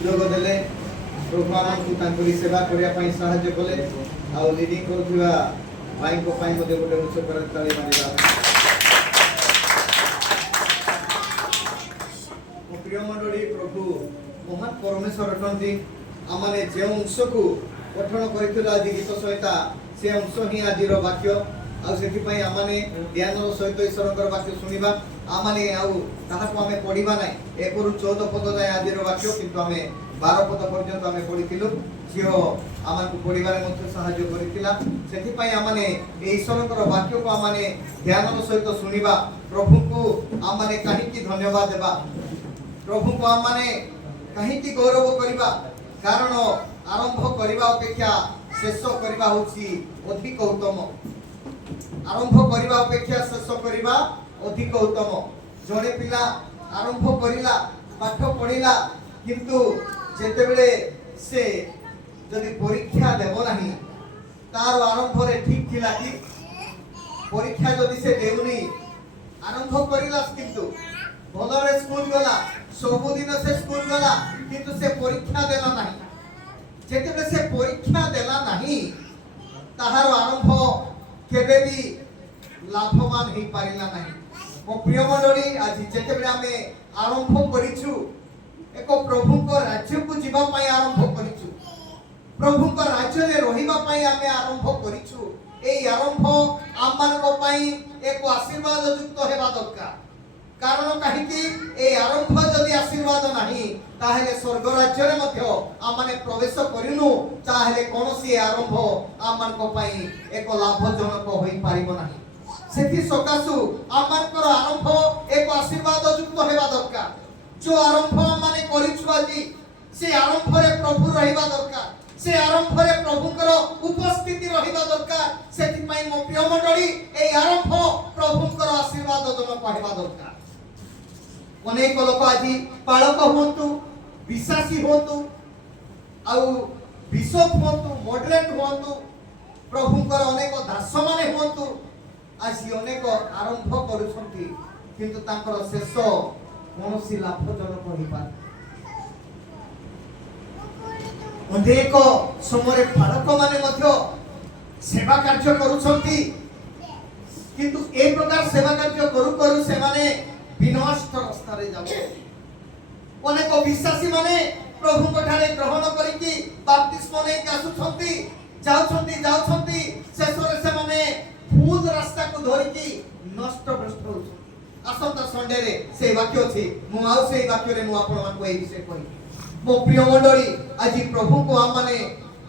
ସୁଯୋଗ ଦେଲେ ପ୍ରଭୁ ଆମକୁ ତାଙ୍କରି ସେବା କରିବା ପାଇଁ ସାହାଯ୍ୟ କଲେ ଆଉ ଲିଡିଂ କରୁଥିବା ଭାଇଙ୍କ ପାଇଁ ମଧ୍ୟ ଗୋଟେ ଉଚ୍ଚ କରତାଳି ମାରିବା। ପ୍ରିୟ ମଣ୍ଡଳୀ ପ୍ରଭୁ ମହାନ ପରମେଶ୍ୱର ଅଟନ୍ତି। ଆମମାନେ ଯେଉଁ ଅଂଶକୁ ପଠନ କରିଥିଲୁ ଆଜି ଗୀତ ସହିତ ସେ ଅଂଶ ହିଁ ଆଜିର ବାକ୍ୟ ଆଉ ସେଥିପାଇଁ ଆମମାନେ ଧ୍ୟାନର ସହିତ ଈଶ୍ୱରଙ୍କର ବାକ୍ୟ ଶୁଣିବା। ଆମମାନେ ଆଉ ତାହାକୁ ଆମେ ପଢ଼ିବା ନାହିଁ 1 ରୁ 14 ପଦ ଯାଏ ଆଜିର ବାକ୍ୟ କିନ୍ତୁ ଆମେ 12 ପଦ ପର୍ଯ୍ୟନ୍ତ ଆମେ ପଢ଼ିଥିଲୁ। ଝିଅ ଆମକୁ ପଢ଼ିବାରେ ମଧ୍ୟ ସାହାଯ୍ୟ କରିଥିଲା। ସେଥିପାଇଁ ଆମମାନେ এই ଈଶ୍ୱରଙ୍କର ବାକ୍ୟକୁ ଆମମାନେ ଧ୍ୟାନର ସହିତ ଶୁଣିବା। ପ୍ରଭୁଙ୍କୁ ଆମମାନେ କାହିଁକି ଧନ୍ୟବାଦ ଦେବା, ପ୍ରଭୁଙ୍କୁ ଆମମାନେ କାହିଁକି ଗୌରବ କରିବା, କାରଣ ଆରମ୍ଭ କରିବା ଅପେକ୍ଷା ଶେଷ କରିବା ହେଉଛି ଅଧିକ ଉତ୍ତମ। ଆରମ୍ଭ କରିବା ଅପେକ୍ଷା ଶେଷ କରିବା ଅଧିକ ଉତ୍ତମ। ଜଣେ ପିଲା ଆରମ୍ଭ କରିଲା, ପାଠ ପଢ଼ିଲା, କିନ୍ତୁ ଯେତେବେଳେ ସେ ଯଦି ପରୀକ୍ଷା ଦେବ ନାହିଁ ତାର ଆରମ୍ଭରେ ଠିକ୍ ଥିଲା କି? ପରୀକ୍ଷା ଯଦି ସେ ଦେଉନି, ଆରମ୍ଭ କରିଲା କିନ୍ତୁ ଭଲରେ ସ୍କୁଲ ଗଲା, ସବୁଦିନ ସେ ସ୍କୁଲ ଗଲା, କିନ୍ତୁ ସେ ପରୀକ୍ଷା ଦେଲା ନାହିଁ। ଯେତେବେଳେ ସେ ପରୀକ୍ଷା ଦେଲା ନାହିଁ ତାହାର ଆରମ୍ଭ କେବେ ବି ଲାଭବାନ ହେଇପାରିଲା ନାହିଁ। ମୋ ପ୍ରିୟ ମଣ୍ଡଳୀ, ଆଜି ଯେତେବେଳେ ଆମେ ଆରମ୍ଭ କରିଛୁ ଏକ ପ୍ରଭୁଙ୍କ ରାଜ୍ୟକୁ ଯିବା ପାଇଁ ଆରମ୍ଭ କରିଛୁ, ପ୍ରଭୁଙ୍କ ରାଜ୍ୟରେ ରହିବା ପାଇଁ ଆମେ ଆରମ୍ଭ କରିଛୁ, এই ଆରମ୍ଭ ଆମମାନଙ୍କ ପାଇଁ ଏକ ଆଶୀର୍ବାଦ ଯୁକ୍ତ ହେବା ଦରକାର। କାରଣ କାହିଁକି? এই ଆରମ୍ଭ ଯଦି ଆଶୀର୍ବାଦ ନାହିଁ ତାହେଲେ ସ୍ୱର୍ଗ ରାଜ୍ୟରେ ମଧ୍ୟ ଆମମାନେ ପ୍ରବେଶ କରିନୁ, ତାହେଲେ କୌଣସି ଆରମ୍ଭ ଆମମାନଙ୍କ ପାଇଁ ଏକ ଲାଭଜନକ ହୋଇପାରିବ ନାହିଁ। ସେଥି ସକାଶୁ ଆମମାନଙ୍କର ଆରମ୍ଭ ଏକ ଆଶୀର୍ବାଦ ଯୁକ୍ତ ହେବା ଦରକାର। जो आरंभ माने करिछु आजी से आरंभरे प्रभु रहिबा दरकार, से आरंभरे प्रभुकर उपस्थिति रहिबा दरकार। सेति पई मो प्रिय मंडळी ए आरंभ प्रभुकर आशीर्वाद जनक हेबा दरकार। अनेक लोक आजी पालक होंतु, विश्वासी होंतु, आउ बिशप होंतु, मॉडरेट होंतु, प्रभुकर अनेक दास माने होंतु, आसी अनेक आरंभ करूछंती किंतु तांकर शेष कौनसी लाभजनक होइपार। अनेक समय पालक माने मध्य सेवा कार्य करूछंती किंतु ए प्रकार सेवा कार्य करू करू से माने विनष्ट रास्ता रे जाबो। अनेक विश्वासी माने प्रभु कोठारे ग्रहण करिकि बपतिस्मा नै आसुछंती, जाउछंती शेषरे से माने भूल रास्ता को धरिकि नष्ट भ्रष्ट होछंती। आसंता संडे रे से वाक्य अछि, मु आउ से वाक्य रे मु आपण मानको ए विषय कहि। मो प्रिय मंडळी, आज प्रभु को हम माने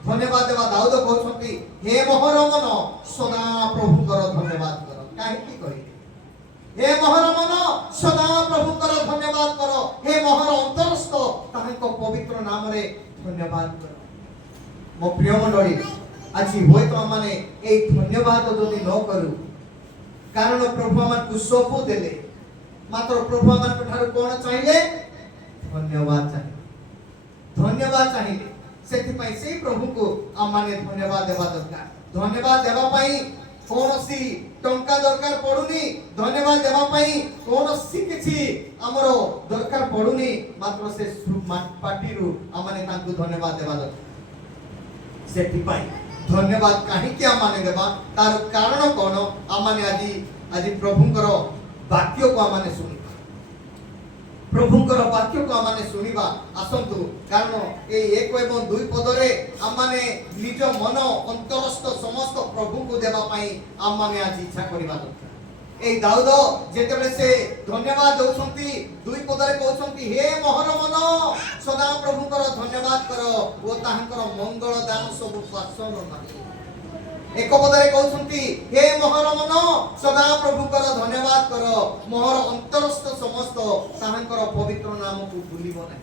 धन्यवाद देवा। दाऊद कहछंती, हे मोहर मन सदा प्रभु कर धन्यवाद कर। काहे की कहि? हे मोहर मन सदा प्रभु कर धन्यवाद कर, हे मोहर अंतरस्थ ताहाको पवित्र नाम रे धन्यवाद कर। मो प्रिय मंडळी, आज होय तो हम माने ए धन्यवाद जदि न करू, कारण प्रभु हमको सब देले, मात्र प्रभु हमको ठार कोन चाहिए? धन्यवाद चाहिए, धन्यवाद चाहिए। सेति पई से प्रभु को हम माने धन्यवाद देवा दरकार। धन्यवाद देवा पई कोनोसी टंका दरकार पडुनी, धन्यवाद देवा पई कोनोसी किछि हमरो दरकार पडुनी, मात्र से पार्टीरु हम माने तांको धन्यवाद देवा दरकार। सेति पई धन्यवाद काहे कि हम माने देबा, तार कारण कोन? हम माने आज प्रभुकर वाक्य को हम माने सुनिबा, प्रभुकर वाक्य को हम माने सुनिबा आसंतु। कारण ए 1 एवं 2 पद रे हम माने निज मन अंतरस्थ समस्त प्रभु को देबा पई हम माने आज इच्छा करबा दरकार। ए दाऊद जेतेबेले से धन्यवाद दउछंती 2 पद रे कहउछंती, हे मोहर मन सदा प्रभुकर धन्यवाद करो, ओ ताहांकर मंगल दान सब पासन नाही। एक पदरे कहउछंती, हे मोहर मन सदा प्रभुकर धन्यवाद करो, मोहर अंतरस्थ समस्त ताहांकर पवित्र नाम को भूलिबो नाही।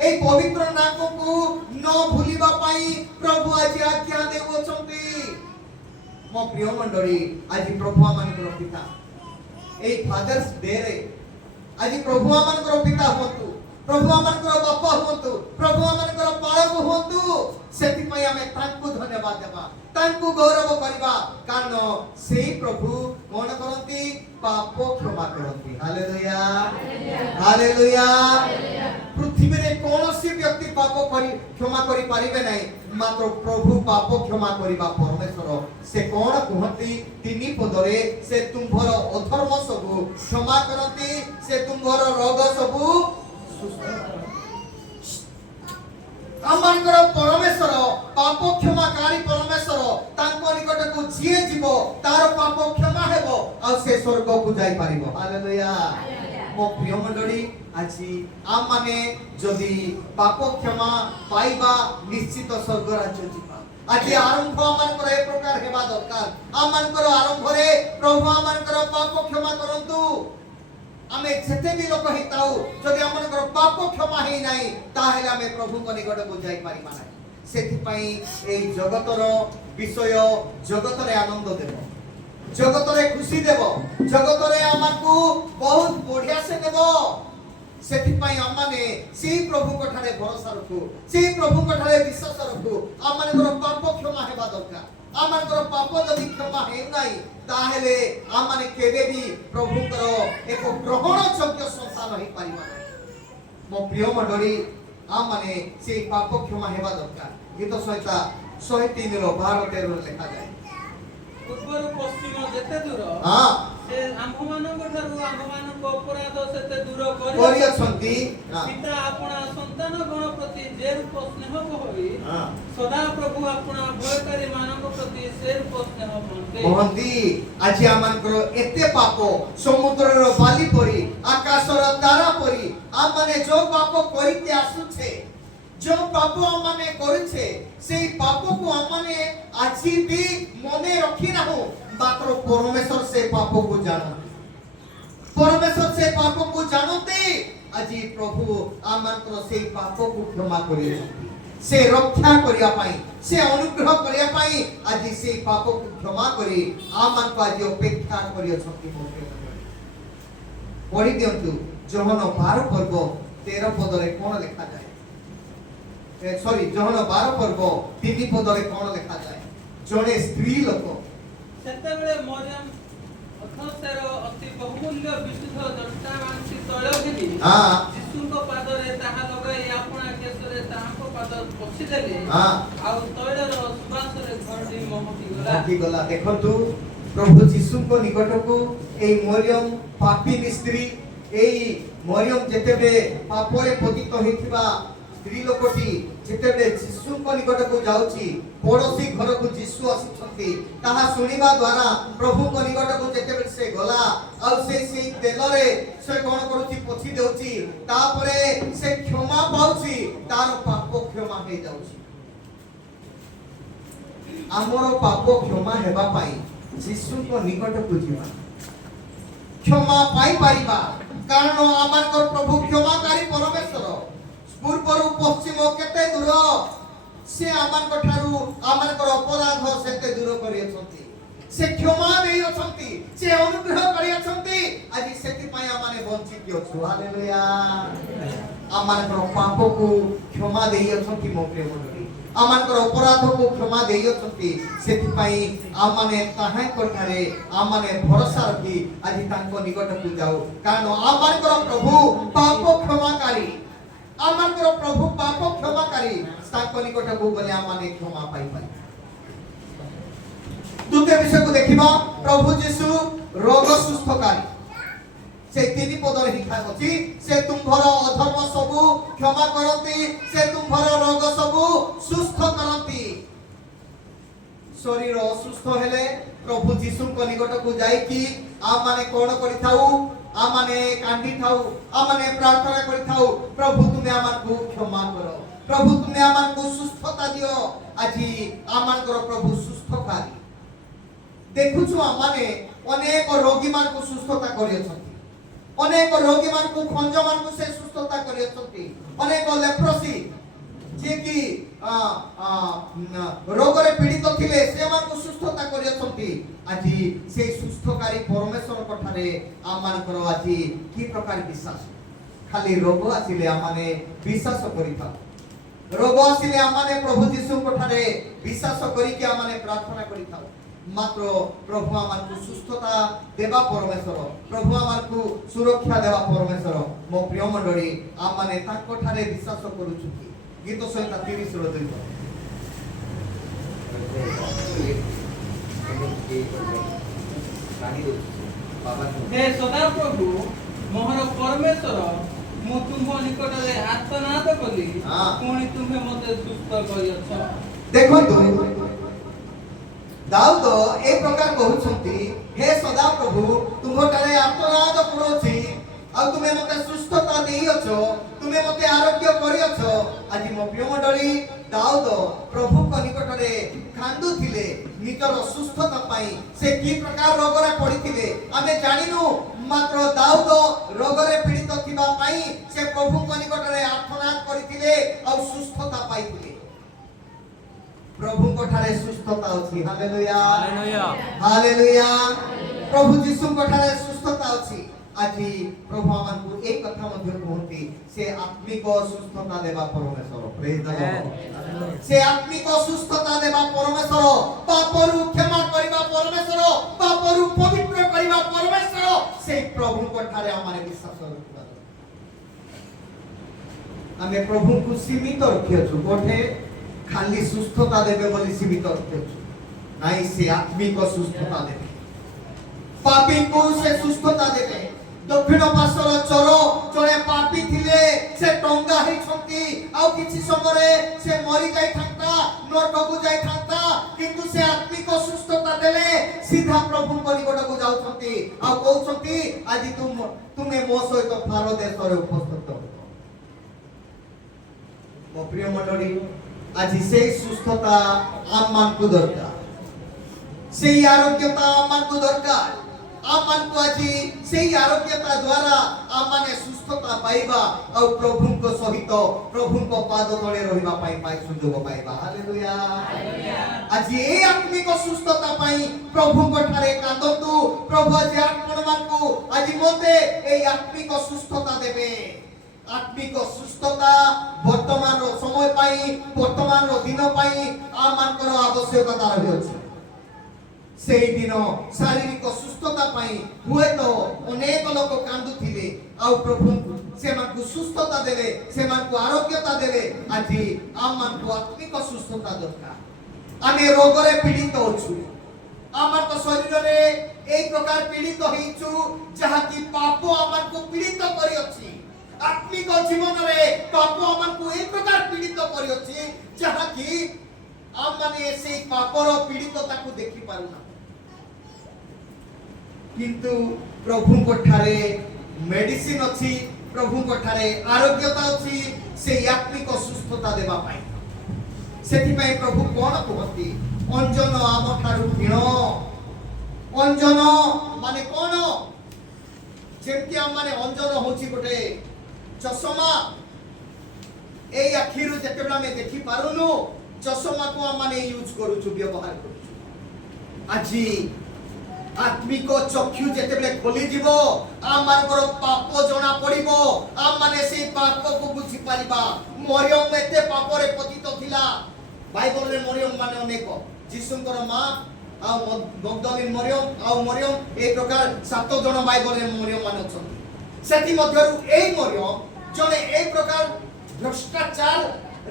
ए पवित्र नाम को न भूलिबा पई प्रभु आज आज्ञा देउछंती। मो प्रिय मंडळी, आज प्रभु आमानकर पिता ए फादर्स डे रे आज प्रभु आमानकर पिता होतु, प्रभु आमानकर बापा होतु, प्रभु आमानकर पालक होतु। सेति पई हमें तांको धन्यवाद देबा, तांको गौरव करिबा, कारण सेही प्रभु कोन करंती? पाप क्षमा करंती। Hallelujah, hallelujah. पृथ्वी रे कोनोसी व्यक्ति क्षमा करि पारिबे नै मात्र प्रभु पाप क्षमा करिबा परमेश्वर से कोन कहती तिनी पदरे से तुम्भर अधर्म सबु क्षमा करती से तुम्भर रोग सबु सुस्थ करती आमनकर परमेश्वर पाप क्षमाकारी परमेश्वर तांको निकट को जिए जीवो तार पाप क्षमा हेबो आ से स्वर्ग को जाई पारिबो हालेलुया मो प्रिय मंडली आछि आम माने जदि पाप क्षमा पाइबा निश्चित स्वर्ग राज्य जीवा आज आरंभ आमनकर ए प्रकार हेबा दरकार आमनकर आरंभ रे प्रभु आमनकर पाप क्षमा करंतु आमे जेते भी लोक हिताउ जदि आमनकर पाप क्षमा हे नाही ताहेले आमे प्रभु को निकट को जाई पारिबा नाही सेति पई एई जगतर विषय जगतरे आनंद देबो जगतरे खुशी देबो जगतरे आमनकु बहुत बढ़िया से देबो सेति पई आमाने सेई प्रभु को ठारे भरोसा रखु सेई प्रभु को ठारे विश्वास रखु आमनकर पाप क्षमा हेबा दरकार आमनकर पाप जदि क्षमा हे नाही ताहेले आमाने केबे भी प्रभु करो एक ग्रहण योग्य संसार हे परिबा नाही मो प्रिय मंडली आमाने सेई पाप क्षमा हेबा दरकार गीत संहिता 103 रो 12 13 लिखा जाय पूर्व पश्चिम जेते दूर हां से आम्भमानक ठारू आम्भमानक अपराध सेते दूर करि अछंती पिता आपणा संतान गण प्रति जे रूप स्नेह होई हां सदा प्रभु आपणा भयकारी मानक प्रति से रूप स्नेह मोहंती आज आमनकर एते पाप समुद्रर बाली परी आकाशर तारा परी आमने जो पाप करिते आसुछे जो पाप आमने करिछे सेई पाप को आमने आछि भी मने रखि नाहु मात्र परमेश्वर से पाप को जानो परमेश्वर से पाप को जानते आज प्रभु आमनकर सेई पाप को क्षमा करिले से रक्षा करिया पाई से अनुग्रह करिया पाई आज से पाप को क्षमा करी आमन को आज अपेक्षा करियो छथि मोटे पढि दियंतु जोहन 12 पर्व 13 पद रे कोन लिखा जाय सॉरी जोहन 12 पर्व 3 पद रे कोन लिखा जाय जणे स्त्री लोक सेते बेले मरियम अथसेर अति बहुमूल्य विशुद्ध जटा मानसी तैल घिनी हां यीशुको पादरे ताहा लगाई आपणा केसरे ताहाको पाद पोछि देले हां आ तैलर सुबासरे घरडी महकी गला देखंतु प्रभु यीशु को निकट को ए मरियम पापी स्त्री ए मरियम जेतेबे पापरे पतित होइथिबा स्त्री लोकटी जेतेबे यीशु को निकट को जाउची पड़ोसी घर को यीशु आसीछंती ताहा सुनिबा द्वारा प्रभु को निकट को जेतेबे से गला आ से तेलरे से कोन करूची पोछि देउची तापरे से क्षमा पाउची तार पाप क्षमा हे जाउची आमर पाप क्षमा हेबा पाई यीशु को निकट को जीवा क्षमा पाई पारिबा कारण आमर प्रभु क्षमाकारी परमेश्वर पूर्वरु पश्चिम केते दूर से आमन ठारू आमन अपराध सेते दूर करि अछंती से क्षमा देई अछंती से अनुग्रह करि अछंती आज सेति पय आमाने वंचित अछु हालेलुया आमन पाप को क्षमा देई अछंती मोके मंडली आमन अपराध को क्षमा देई अछंती सेति पय आमाने ताहां कोठारे आमाने भरोसा रखी आज तांको निकट को जाऊ कारण आमन प्रभु पाप क्षमाकारी आमनकर प्रभु पाप क्षमाकारी ताको निकट को गले आमाने क्षमा पाई पाई द्वितीय विषय को देखिबा प्रभु यीशु रोग सुस्थकारी से 3 पद रे लिखा अछि से तुम्भर अधर्म सबु क्षमा करती से तुम्भर रोग सबु सुस्थ करती शरीर असुस्थ हेले प्रभु यीशु को निकट को जाई कि आ माने कोन करिथाउ आमाने कांदी थाउ आमाने प्रार्थना करि थाउ प्रभु तुमे आमान को क्षमा करो प्रभु तुमे आमान को सुस्थता दियो आजि आमान करो प्रभु सुस्थकारी देखुछु आमाने अनेक रोगी मान को सुस्थता करि छथि अनेक रोगी मान को खंज मान को से सुस्थता करि छथि अनेक लेप्रोसी जे कि रोग रे पीड़ित थिले से मान को सुस्थता करि छथि आजि से सुस्थकारी परमेश्वर कठारे आमान करो आजि की प्रकार विश्वास खाली रोग आसिले आमाने विश्वास करिथा रोग आसिले आमाने प्रभु यीशु कठारे विश्वास करी के आमाने प्रार्थना करिथा मात्र प्रभु आमान को सुस्थता देवा परमेश्वर प्रभु आमान को सुरक्षा देवा परमेश्वर मो प्रिय मंडली आमाने ताको ठारे विश्वास करूछु गीत संहिता 30 रो 2 हे सदाप्रभु मोहर परमेश्वर मु तुम निकट रे आर्तनाद कली हाँ। पुणी तुम्हें मते सुस्थ करियछ। देखंतु दाऊद ए प्रकार कहउछंती हे सदा प्रभु तुमठारे आत्मनाद करूछि आ तुमे मते सुस्थता देइछो तुमे मते आरोग्य करियछो। आज मो प्रिय मंडली दाऊद प्रभु को निकट रे कांदुथिले निजर सुस्थता पाई से की प्रकार रोग रे पड़िथिले आमे जानिनु मात्र दाऊद रोग रे पीड़ित थिबा पाई से प्रभु को निकट रे आत्मनाद करिथिले आ सुस्थता पाइथिले। प्रभु को ठारे सुस्थता अछि। Hallelujah hallelujah hallelujah. प्रभु यीशु को ठारे सुस्थता अछि। আজি प्रभु हमनकु एक कथा मध्ये कहती से आत्मिक सुस्थता देबा परमेश्वर। Praise the Lord. से आत्मिक सुस्थता देबा परमेश्वर, पापरु क्षमा करिबा परमेश्वर, पापरु पवित्र करिबा परमेश्वर, से प्रभु को ठारे हमारे विश्वास रखिबा। आमे प्रभु को सीमित रखियछु कोठे खाली सुस्थता देबे बोली सीमित रखियछु नाही से आत्मिक सुस्थता देबे, पापी को से सुस्थता देबे। दक्षिण पार्श्वर चोर जड़े पापी थिले से टंगा हे छंती आ किछि समय से मरि जाय थांता नरक को जाय थांता किंतु से आत्मिक सुस्थता देले सीधा प्रभु को निकट को जाउ छंती आ कहउ छंती आज तुमे मो सहित फारो देश रे उपस्थित हो। मो प्रिय मंडली आज से सुस्थता आम मान को दरकार, से आरोग्यता आम मान को दरकार। आमान को আজি সেই आरोग्यता द्वारा आमाने सुस्थता पाइबा और प्रभु को सहित प्रभु को पाद तळे रहिबा पाई सुयोग पाइबा। हालेलुया आज ए आत्मिक सुस्थता पाई प्रभु को ठारे कांदतु। प्रभु आज आपण मान को आज मोते ए आत्मिक सुस्थता देबे। आत्मिक सुस्थता वर्तमान रो समय पाई वर्तमान रो दिन पाई आमानकर आवश्यकता रहि अछि। सेई दिन शारीरिक सुस्थता पाई हुए तो अनेक लोक कांदुथिले आ प्रभु से मानकु सुस्थता देले से मानकु आरोग्यता देले। आज आम मानकु आत्मिक सुस्थता दरकार। आमे रोग रे पीड़ित होछु, आमार तो शरीर रे एक प्रकार पीड़ित होइछु जहा कि पाप आमानकु पीड़ित करि अछि। आत्मिक जीवन रे पाप आमानकु एक प्रकार पीड़ित करि अछि जहा कि आम माने से पापर पीड़ितता को देखि पारुना, किंतु प्रभु को ठारे मेडिसिन अछि, प्रभु को ठारे आरोग्यता अछि से आत्मिक सुस्थता देबा पाई। सेति पई प्रभु कोन कहती अंजन आम ठारू किण। अंजन माने कोन जेमति हम माने अंजन होछि गोटे चश्मा ए आखिरु जेतेबेला में देखि पारुनु चश्मा को हम माने यूज करूछु व्यवहार करूछु। आजी आत्मिक चक्षु जेतेबेले खोली जीवो आम मानकर पाप जणा पड़िबो आम माने से पाप को बुझी पारिबा। मरियम एते पाप रे पतित थिला, बाइबल रे मरियम माने अनेक जीसुंकर मां आ मगदलिन मरियम आ मरियम एक प्रकार 7 जण बाइबल रे मरियम माने छथि। सेति मध्यरु एई मरियम जने एक प्रकार भ्रष्टाचार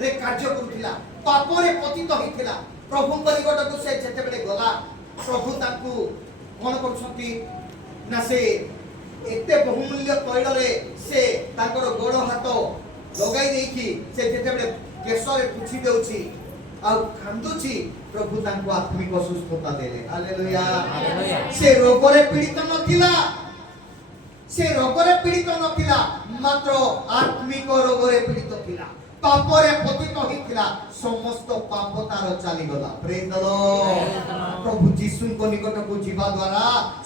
रे कार्य करूथिला, पाप रे पतित होइथिला। प्रभु को निकट को से जेतेबेले गला प्रभु ताकू कोन करछंती ना से एते बहुमूल्य तैल रे से ताकर गोड़ हाथ लगाई देकी से जेतेबेले केशरे पुछि देउछि आ खांदुछि प्रभु तांको आत्मिक सुस्थता देले। Hallelujah hallelujah. से रोग रे पीड़ित नथिला, से रोग रे पीड़ित नथिला मात्र आत्मिक रोग रे पीड़ित थिला, पाप रे पतित होइथिला, समस्त पाप तार चली गला। Praise the lord. प्रभु यीशु को निकट को जीवा द्वारा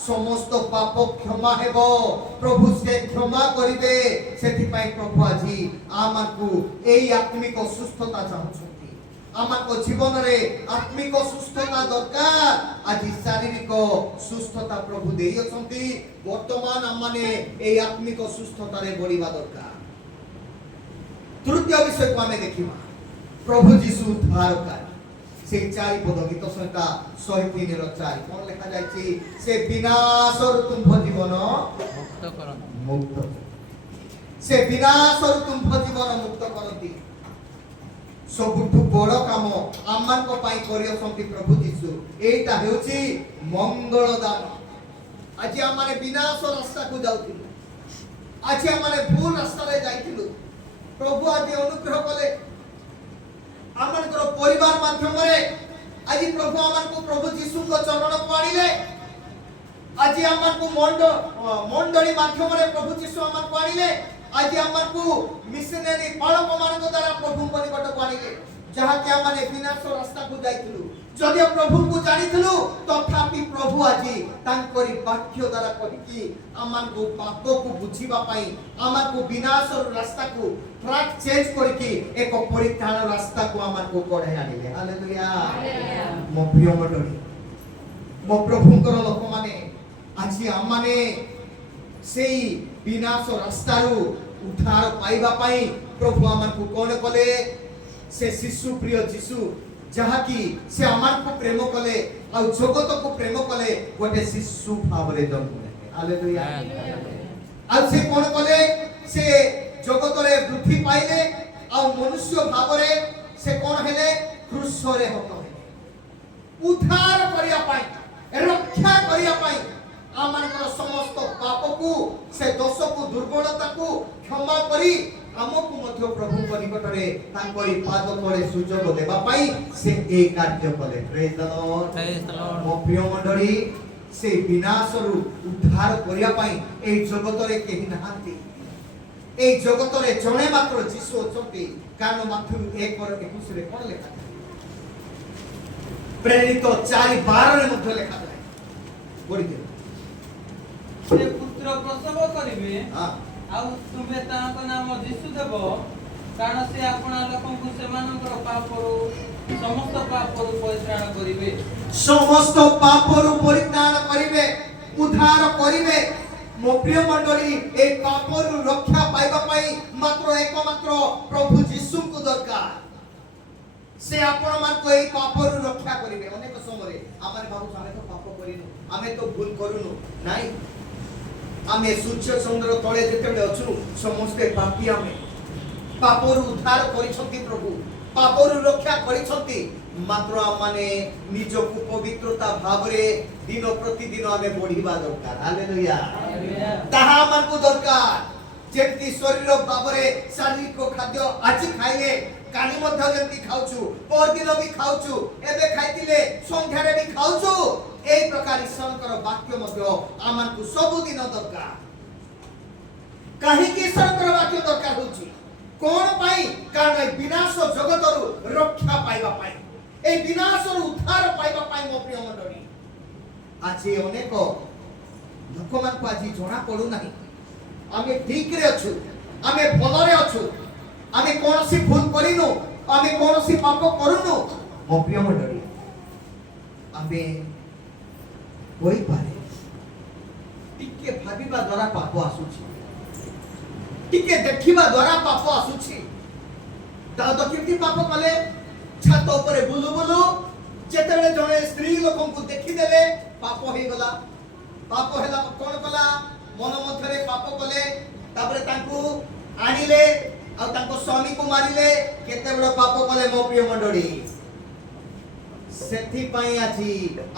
समस्त पाप क्षमा हेबो, प्रभु से क्षमा करिवे। सेति पई प्रभु आजी आमाकु एई आत्मिक सुस्थता चाहुछंती। आमाको जीवन रे आत्मिक सुस्थता दरकार। आज शारीरिक सुस्थता प्रभु देई अछंती, वर्तमान हम माने एई आत्मिक सुस्थता रे बढ़िबा दरकार। तृतीय विषय को हमें देखिबा प्रभु यीशु उद्धारकारी। से 4 पद गीत संहिता 103 रो 4 कोन लिखा जायछि से विनाशर तुम जीवन मुक्त करंती। मुक्त से विनाशर तुम जीवन मुक्त करंती। ସବୁଠୁ ବଡ଼ କାମ ଆମମାନଙ୍କ ପାଇଁ କରିଅଛନ୍ତି ପ୍ରଭୁ ଯୀଶୁ। ଏଇଟା ହେଉଛି ମଙ୍ଗଳ ଦାନ। ଆଜି ଆମମାନେ ବିନାଶ ରାସ୍ତାକୁ ଯାଉଥିଲୁ, ଆଜି ଆମମାନେ ଭୁଲ ରାସ୍ତାରେ ଯାଇଥିଲୁ। ପ୍ରଭୁ ଆଜି ଅନୁଗ୍ରହ କଲେ ଆମମାନଙ୍କର ପରିବାର ମାଧ୍ୟମରେ। ଆଜି ପ୍ରଭୁ ଆମମାନଙ୍କୁ ପ୍ରଭୁ ଯୀଶୁଙ୍କ ଚରଣକୁ ଆଣିଲେ। ଆଜି ଆମମାନଙ୍କୁ ମଣ୍ଡଳୀ ମାଧ୍ୟମରେ ପ୍ରଭୁ ଯୀଶୁ ଆମମାନଙ୍କୁ ଆଣିଲେ। ଆଜି ଆମମାନଙ୍କୁ ମିଶନାରୀ ପାଳକମାନଙ୍କ ଦ୍ୱାରା ପ୍ରଭୁଙ୍କ ନିକଟକୁ ଆଣିଲେ, ଯାହାକି ଆମମାନେ ବିନାଶ ରାସ୍ତାକୁ ଯାଇଥିଲୁ। ଯଦିଓ ପ୍ରଭୁଙ୍କୁ ଜାଣିଥିଲୁ, ତଥାପି ପ୍ରଭୁ ଆଜି ତାଙ୍କରି ବାକ୍ୟ ଦ୍ୱାରା କହିକି ଆମମାନଙ୍କୁ ପାପକୁ ବୁଝିବା ପାଇଁ, ଆମମାନଙ୍କୁ ବିନାଶର ରାସ୍ତାକୁ ଟ୍ରାକ୍ ଚେଞ୍ଜ କରିକି ଏକ ପରିତ୍ରାଣ ରାସ୍ତାକୁ ଆମମାନଙ୍କୁ କଢ଼ାଇ ଆଣିଲେ। ହାଲେଲୁୟା। ମୋ ପ୍ରିୟ ମଣ୍ଡଳୀ, ମୋ ପ୍ରଭୁଙ୍କର ଲୋକମାନେ, ଆଜି ଆମମାନେ ସେଇ ବିନାଶ ରାସ୍ତାରୁ ଉଦ୍ଧାର ପାଇବା ପାଇଁ ପ୍ରଭୁ ଆମମାନଙ୍କୁ କଣ କଲେ? ସେ ଶିଶୁ ପ୍ରିୟ ଯୀଶୁ, ଯାହାକି ସେ ଆମମାନଙ୍କୁ ପ୍ରେମ କଲେ ଆଉ ଜଗତକୁ ପ୍ରେମ କଲେ, ଗୋଟେ ଶିଶୁ ଭାବରେ ଜନ୍ମ ନେଲେ। ହାଲେଲୁୟା। ଆଉ ସେ କଣ କଲେ? ସେ ଜଗତରେ ବୃଦ୍ଧି ପାଇଲେ ଆଉ ମନୁଷ୍ୟ ଭାବରେ ସେ କଣ ହେଲେ? କ୍ରୁଶରେ ହତ ହେଲେ, ଉଦ୍ଧାର କରିବା ପାଇଁ, ରକ୍ଷା କରିବା ପାଇଁ, ଆମମାନଙ୍କର ସମସ୍ତ ପାପକୁ, ସେ ଦୋଷକୁ, ଦୁର୍ବଳତାକୁ କ୍ଷମା କରି ଆମକୁ ମଧ୍ୟ ପ୍ରଭୁଙ୍କ ନିକଟରେ ତାଙ୍କରି ପାଦ ତଳେ ସୁଯୋଗ ଦେବା ପାଇଁ ସେ এই କାର୍ଯ୍ୟ କଲେ। ପ୍ରେଜ୍ ଦ ଲର୍ଡ। ମୋ ପ୍ରିୟ ମଣ୍ଡଳୀ, ସେ ବିନାଶରୁ ଉଦ୍ଧାର କରିବା ପାଇଁ এই ଜଗତରେ କେହି ନାହାନ୍ତି। এই ଜଗତରେ ଜଣେ ମାତ୍ର ଯୀଶୁ ଅଛନ୍ତି। କାରଣ ମାଥ୍ୟୁ 1:21 ରେ କଣ ଲେଖା ଅଛି? ପ୍ରେରିତ 4:12 ମଧ୍ୟ ଲେଖା ଅଛି। ପଢିଦିଅ। ସେ ପୁତ୍ର ପ୍ରସବ କରିବେ, ହଁ। ଆଉ ତୁମେ ତାଙ୍କ ନାମ ଯୀଶୁ ଦେବ, କାରଣ ସେ ଆପଣା ଲୋକଙ୍କୁ ସେମାନଙ୍କର ପାପରୁ, ସମସ୍ତ ପାପରୁ ପରିତ୍ରାଣ କରିବେ। ସମସ୍ତ ପାପରୁ ପରିତ୍ରାଣ କରିବେ, ଉଦ୍ଧାର କରିବେ। ମୋ ପ୍ରିୟ ମଣ୍ଡଳୀ, এই ପାପରୁ ରକ୍ଷା ପାଇବା ପାଇଁ ମାତ୍ର একমাত্র ପ୍ରଭୁ ଯୀଶୁଙ୍କୁ ଦରକାର। ସେ ଆପଣମାନଙ୍କୁ এই ପାପରୁ ରକ୍ଷା କରିବେ। ଅନେକ ସମୟରେ ଆମେ ଭାବୁଛୁ ଆମେ ତ ପାପ କରିନୁ, ଆମେ ତ ଭୁଲ କରୁନୁ। ନାଇଁ, ଆମେ ସୂର୍ଯ୍ୟ ଚନ୍ଦ୍ର ତଳେ ଯେତେବେଳେ ଅଛୁ ସମସ୍ତେ ପାପୀ। ଆମେ ପାପରୁ ଉଦ୍ଧାର କରିଛନ୍ତି ପ୍ରଭୁ, ପାପରୁ ରକ୍ଷା କରିଛନ୍ତି। ମାତ୍ର ଆମମାନେ ନିଜକୁ ପବିତ୍ରତା ଭାବରେ ଦିନ ପ୍ରତିଦିନ ଆମେ ବଢିବା ଦରକାର। ହାଲେଲୁୟା। ତାହା ଆମକୁ ଦରକାର। ଯେମିତି ଶରୀର ଭାବରେ ଶାରୀରିକ ଖାଦ୍ୟ ଆଜି ଖାଇଲେ କାଲି ମଧ୍ୟ ଯେମିତି ଖାଉଛୁ, ପରଦିନ ବି ଖାଉଛୁ, ଏବେ ଖାଇଥିଲେ ସନ୍ଧ୍ୟାରେ ବି ଖାଉଛୁ, এই ପ୍ରକାର ଈଶ୍ୱରଙ୍କର ବାକ୍ୟ ମଧ୍ୟ ଆମକୁ ସବୁଦିନ ଦରକାର। କାହିଁକି ଈଶ୍ୱରଙ୍କର ବାକ୍ୟ ଦରକାର ହେଉଛି? କଣ ପାଇଁ? କାରଣ এই ବିନାଶ ଜଗତରୁ ରକ୍ଷା ପାଇବା ପାଇଁ, এই ବିନାଶରୁ ଉଦ୍ଧାର ପାଇବା ପାଇଁ। ମୋ ପ୍ରିୟ ମଣ୍ଡଳୀ, ଆଜି ଅନେକ ଲୋକମାନଙ୍କୁ ଆଜି ଜଣା ପଡୁନାହିଁ ଆମେ ଠିକରେ ଅଛୁ, ଆମେ ଭଲରେ ଅଛୁ, ଆମେ କୌଣସି ଭୁଲ କରିନୁ, ଆମେ କୌଣସି ପାପ କରୁନୁ। ମୋ ପ୍ରିୟ ମଣ୍ଡଳୀ, ଆମେ ହୋଇପାରେ ଟିକେ ଭାବିବା ଦ୍ୱାରା ପାପ ଆସୁଛି, ଟିକେ ଦେଖିବା ଦ୍ୱାରା ପାପ ଆସୁଛି। ଦାଉଦ କେମିତି ପାପ କଲେ? ଛାତ ଉପରେ ବୁଲୁ ବୁଲୁ ଯେତେବେଳେ ଜଣେ ସ୍ତ୍ରୀ ଲୋକଙ୍କୁ ଦେଖିଦେଲେ ପାପ ହେଇଗଲା। ପାପ ହେଲା, କଣ କଲା? ମନ ମଧ୍ୟରେ ପାପ କଲେ, ତାପରେ ତାଙ୍କୁ ଆଣିଲେ ଆଉ ତାଙ୍କ ସ୍ୱାମୀକୁ ମାରିଲେ। କେତେ ବଡ଼ ପାପ କଲେ ମୋ ପ୍ରିୟ ମଣ୍ଡଳୀ। ସେଥିପାଇଁ ଆଜି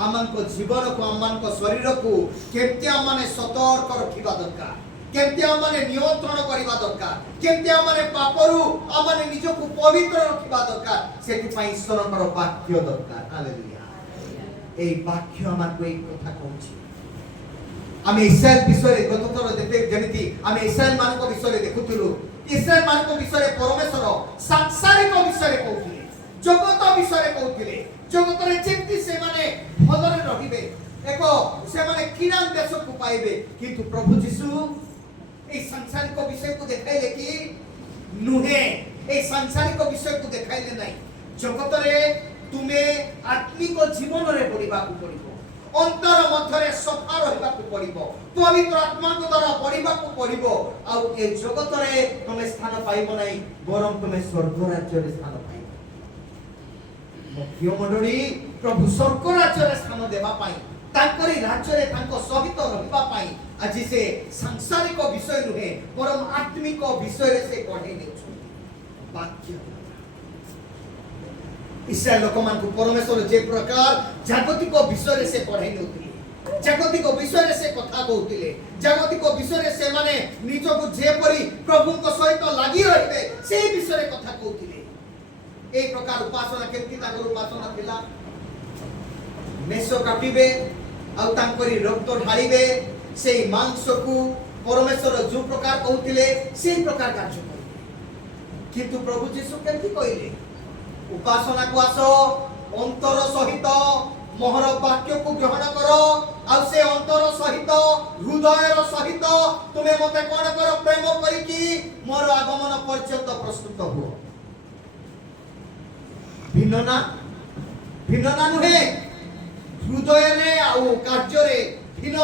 ଆମମାନଙ୍କ ଜୀବନକୁ, ଆମମାନଙ୍କ ଶରୀରକୁ କେମିତି ଆମମାନେ ସତର୍କ ରଖିବା ଦରକାର, କେମିତି ଆମମାନେ ନିୟନ୍ତ୍ରଣ କରିବା ଦରକାର, କେମିତି ଆମମାନେ ପାପରୁ ଆମମାନେ ନିଜକୁ ପବିତ୍ର ରଖିବା ଦରକାର। ସେଥିପାଇଁ ଈଶ୍ୱରଙ୍କର ବାକ୍ୟ ଦରକାର। ହାଲେଲୁୟା। এই ବାକ୍ୟ ଆମକୁ এই କଥା କହୁଛି। ଆମେ ଇସ୍ରାଏଲ ବିଷୟରେ ଗତଥର ଯେମିତି ଆମେ ଇସ୍ରାଏଲ ମାନଙ୍କ ବିଷୟରେ ଦେଖୁଥିଲୁ, ଇସ୍ରାଏଲ ମାନଙ୍କ ବିଷୟରେ ପରମେଶ୍ୱର ସାଂସାରିକ ବିଷୟରେ କହୁଥିଲେ, ଜଗତ ବିଷୟରେ କହୁଥିଲେ। ଜଗତରେ ଯେମିତି ସେମାନେ ଭଲରେ ରହିବେ, ଏକ ସେମାନେ କିରାନ ଦେଶକୁ ପାଇବେ। କିନ୍ତୁ ପ୍ରଭୁ ଯୀଶୁ এই ସାଂସାରିକ ବିଷୟକୁ ଦେଖାଇଲେ କି ନୁହେଁ, এই ସାଂସାରିକ ବିଷୟକୁ ଦେଖାଇଲେ ନାହିଁ। ଜଗତରେ ତୁମେ ଆତ୍ମିକ ଜୀବନରେ ବଢିବାକୁ ପଡିବ, ଅନ୍ତର ମଧ୍ୟରେ ସଫା ରହିବାକୁ ପଡିବ, ପବିତ୍ର ଆତ୍ମାଙ୍କ ଦ୍ୱାରା ବଢିବାକୁ ପଡିବ। ଆଉ ଏ ଜଗତରେ ତମେ ସ୍ଥାନ ପାଇବ ନାହିଁ, ବରଂ ତମେ ସ୍ୱର୍ଗ ରାଜ୍ୟରେ ସ୍ଥାନ ପାଇବ। ମୋ ପ୍ରିୟ ମଣ୍ଡଳୀ, ପ୍ରଭୁ ସ୍ୱର୍ଗ ରାଜ୍ୟରେ ସ୍ଥାନ ଦେବା ପାଇଁ, ତାଙ୍କରି ରାଜ୍ୟରେ ତାଙ୍କ ସହିତ ରହିବା ପାଇଁ ଆଜି ସେ ସାଂସାରିକ ବିଷୟ ନୁହେଁ, ବରଂ ଆତ୍ମିକ ବିଷୟରେ ସେ ଗଢ଼େଇ ନେଉଛନ୍ତି। ବାକ୍ୟ इस्राएल लोक मान को परमेश्वर जे प्रकार जागतिक विषय से पढ़ाई नउथिले, जागतिक विषय से कथा कहउथिले, जागतिक विषय से माने निज को जे परी प्रभु को सहित लागि रहिबे से विषय कथा कहउथिले। ए प्रकार उपासना केमती ताकर उपासना थिला, मेष काटिबे आ तांकरी रक्त ढाळिबे, से मांस को परमेश्वर जो प्रकार कहउथिले से प्रकार कार्य करिबे। किंतु प्रभु यीशु केमती कहिले, उपासना को आसो, अंतर सहित मोहर वाक्य को ग्रहण करो, आ से अंतर सहित हृदय सहित तुमे मते कोन करो, प्रेम करिकी मोर आगमन पर्यंत प्रस्तुत हो। भिन्नना नुहे, हृदय रे आ कार्य रे भिन्न।